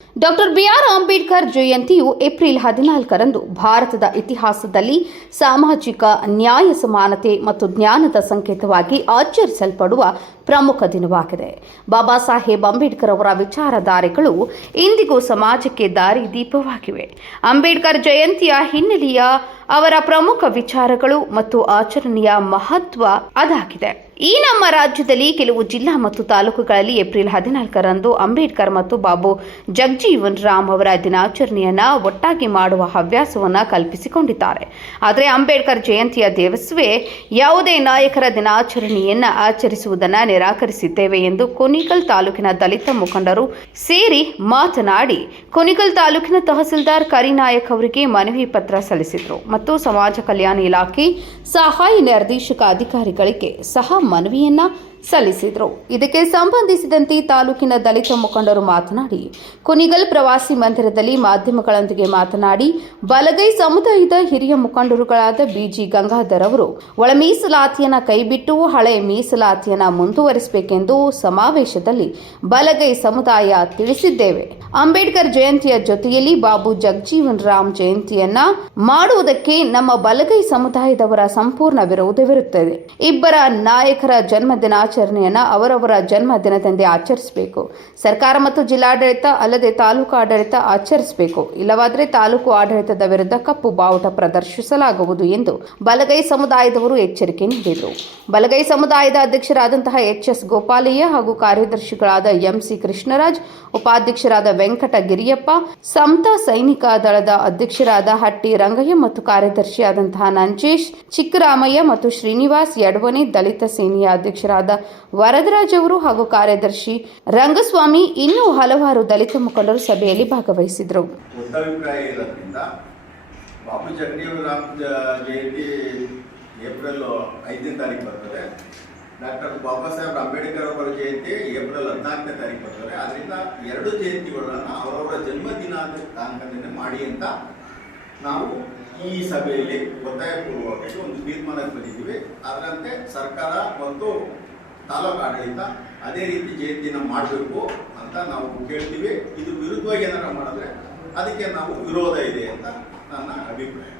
Doctor B R Ambedkar ಜಯಂತಿಯು April 14ರಂದು ಭಾರತದ ಇತಿಹಾಸದಲ್ಲಿ ಸಾಮಾಜಿಕ ನ್ಯಾಯ ಸಮಾನತೆ ಮತ್ತು ಜ್ಞಾನದ ಸಂಕೇತವಾಗಿ ಆಚರಿಸಲ್ಪಡುವ ಪ್ರಮುಖ ದಿನವಾಗಿದೆ. ಬಾಬಾ ಸಾಹೇಬ್ ಅಂಬೇಡ್ಕರ್ ಅವರ ವಿಚಾರಧಾರೆಗಳು ಇಂದಿಗೂ ಸಮಾಜಕ್ಕೆ ದಾರಿದೀಪವಾಗಿವೆ. ಅಂಬೇಡ್ಕರ್ ಜಯಂತಿಯ ಹಿನ್ನೆಲೆಯ ಅವರ ಪ್ರಮುಖ ವಿಚಾರಗಳು ಮತ್ತು ಆಚರಣೆಯ ಮಹತ್ವ ಅದಾಗಿದೆ. ಈ ನಮ್ಮ ರಾಜ್ಯದಲ್ಲಿ ಕೆಲವು ಜಿಲ್ಲಾ ಮತ್ತು ತಾಲೂಕುಗಳಲ್ಲಿ ಏಪ್ರಿಲ್ 14ರಂದು ಅಂಬೇಡ್ಕರ್ ಮತ್ತು ಬಾಬು ಜಗಜೀವನ್ ರಾಮ್ ಅವರ ದಿನಾಚರಣೆಯನ್ನ ಒಟ್ಟಾಗಿ ಮಾಡುವ ಹವ್ಯಾಸವನ್ನ ಕಲ್ಪಿಸಿಕೊಂಡಿದ್ದಾರೆ. ಆದರೆ ಅಂಬೇಡ್ಕರ್ ಜಯಂತಿಯ ದಿವಸವೇ ಯಾವುದೇ ನಾಯಕರ ದಿನಾಚರಣೆಯನ್ನ ಆಚರಿಸುವುದನ್ನು ನಿರಾಕರಿಸಿದ್ದೇವೆ ಎಂದು ಕುಣಿಗಲ್ ತಾಲೂಕಿನ ದಲಿತ ಮುಖಂಡರು ಸೇರಿ ಮಾತನಾಡಿ, ಕುಣಿಗಲ್ ತಾಲೂಕಿನ ತಹಸೀಲ್ದಾರ್ ಕರಿನಾಯಕ್ ಅವರಿಗೆ ಮನವಿ ಪತ್ರ ಸಲ್ಲಿಸಿದರು ಮತ್ತು ಸಮಾಜ ಕಲ್ಯಾಣ ಇಲಾಖೆ ಸಹಾಯ ನಿರ್ದೇಶಕ ಅಧಿಕಾರಿಗಳಿಗೆ ಸಹ ಮನವಿಯನ್ನ ಸಲ್ಲಿಸಿದರು. ಇದಕ್ಕೆ ಸಂಬಂಧಿಸಿದಂತೆ ತಾಲೂಕಿನ ದಲಿತ ಮುಖಂಡರು ಮಾತನಾಡಿ, ಕುಣಿಗಲ್ ಪ್ರವಾಸಿ ಮಂದಿರದಲ್ಲಿ ಮಾಧ್ಯಮಗಳೊಂದಿಗೆ ಮಾತನಾಡಿ, ಬಲಗೈ ಸಮುದಾಯದ ಹಿರಿಯ ಮುಖಂಡರುಗಳಾದ ಬಿಜಿ ಗಂಗಾಧರ್ ಅವರು ಒಳ ಮೀಸಲಾತಿಯನ್ನು ಕೈಬಿಟ್ಟು ಹಳೆ ಮೀಸಲಾತಿಯನ್ನು ಮುಂದುವರಿಸಬೇಕೆಂದು ಸಮಾವೇಶದಲ್ಲಿ ಬಲಗೈ ಸಮುದಾಯ ತಿಳಿಸಿದ್ದೇವೆ. ಅಂಬೇಡ್ಕರ್ ಜಯಂತಿಯ ಜೊತೆಯಲ್ಲಿ ಬಾಬು ಜಗಜೀವನ್ ರಾಮ್ ಜಯಂತಿಯನ್ನ ಮಾಡುವುದಕ್ಕೆ ನಮ್ಮ ಬಲಗೈ ಸಮುದಾಯದವರ ಸಂಪೂರ್ಣ ವಿರೋಧವಿರುತ್ತದೆ. ಇಬ್ಬರ ನಾಯಕರ ಜನ್ಮ ದಿನಾಚರಣೆಯನ್ನು ಅವರವರ ಜನ್ಮ ದಿನದಂದೇ ಆಚರಿಸಬೇಕು. ಸರ್ಕಾರ ಮತ್ತು ಜಿಲ್ಲಾಡಳಿತ ಅಲ್ಲದೆ ತಾಲೂಕು ಆಡಳಿತ ಆಚರಿಸಬೇಕು. ಇಲ್ಲವಾದರೆ ತಾಲೂಕು ಆಡಳಿತದ ವಿರುದ್ಧ ಕಪ್ಪು ಬಾವುಟ ಪ್ರದರ್ಶಿಸಲಾಗುವುದು ಎಂದು ಬಲಗೈ ಸಮುದಾಯದವರು ಎಚ್ಚರಿಕೆ ನೀಡಿದರು. ಬಲಗೈ ಸಮುದಾಯದ ಅಧ್ಯಕ್ಷರಾದಂತಹ ಎಚ್.ಎಸ್. ಗೋಪಾಲಯ್ಯ ಹಾಗೂ ಕಾರ್ಯದರ್ಶಿಗಳಾದ ಎಂ.ಸಿ. ಕೃಷ್ಣರಾಜ್, ಉಪಾಧ್ಯಕ್ಷರಾದ ವೆಂಕಟ ಗಿರಿಯಪ್ಪ, ಸಮತಾ ಸೈನಿಕ ದಳದ ಅಧ್ಯಕ್ಷರಾದ ಹಟ್ಟಿ ರಂಗಯ್ಯ ಮತ್ತು ಕಾರ್ಯದರ್ಶಿಯಾದಂತಹ ನಂಜೇಶ್ ಚಿಕ್ಕರಾಮಯ್ಯ ಮತ್ತು ಶ್ರೀನಿವಾಸ್ ಯಡವನೆ, ದಲಿತ ಸೇನೆಯ ಅಧ್ಯಕ್ಷರಾದ ವರದರಾಜ್ ಅವರು ಹಾಗೂ ಕಾರ್ಯದರ್ಶಿ ರಂಗಸ್ವಾಮಿ ಇನ್ನೂ ಹಲವಾರು ದಲಿತ ಮುಖಂಡರು ಸಭೆಯಲ್ಲಿ ಭಾಗವಹಿಸಿದರು. ಬಾಬು ಜಗಜೀವನ್ ರಾಮ್ ಜಯಂತಿ ಏಪ್ರಿಲ್ 5ನೇ ತಾರೀಕು ಬರ್ತದೆ. ಡಾಕ್ಟರ್ ಬಾಬಾ ಸಾಹೇಬ್ ಅಂಬೇಡ್ಕರ್ ಅವರ ಜಯಂತಿ ಏಪ್ರಿಲ್ 14ನೇ ತಾರೀಕು ಬರ್ತದೆ. ಅದರಿಂದ ಎರಡು ಜಯಂತಿಗಳನ್ನು ಅವರವರ ಜನ್ಮದಿನಾಂಕದಿಂದ ಮಾಡಿ ಅಂತ ನಾವು ಈ ಸಭೆಯಲ್ಲಿ ಒತ್ತಾಯಪೂರ್ವಕವಾಗಿ ಒಂದು ತೀರ್ಮಾನಕ್ಕೆ ಬಂದಿದ್ದೀವಿ. ಅದರಂತೆ ಸರ್ಕಾರ ಮತ್ತು ತಾಲೂಕು ಆಡಳಿತ ಅದೇ ರೀತಿ ಜಯಂತಿನ ಮಾಡಬೇಕು ಅಂತ ನಾವು ಕೇಳ್ತೀವಿ. ಇದು ವಿರುದ್ಧವಾಗಿ ಏನಾರ ಮಾಡಿದ್ರೆ ಅದಕ್ಕೆ ನಾವು ವಿರೋಧ ಇದೆ ಅಂತ ನನ್ನ ಅಭಿಪ್ರಾಯ.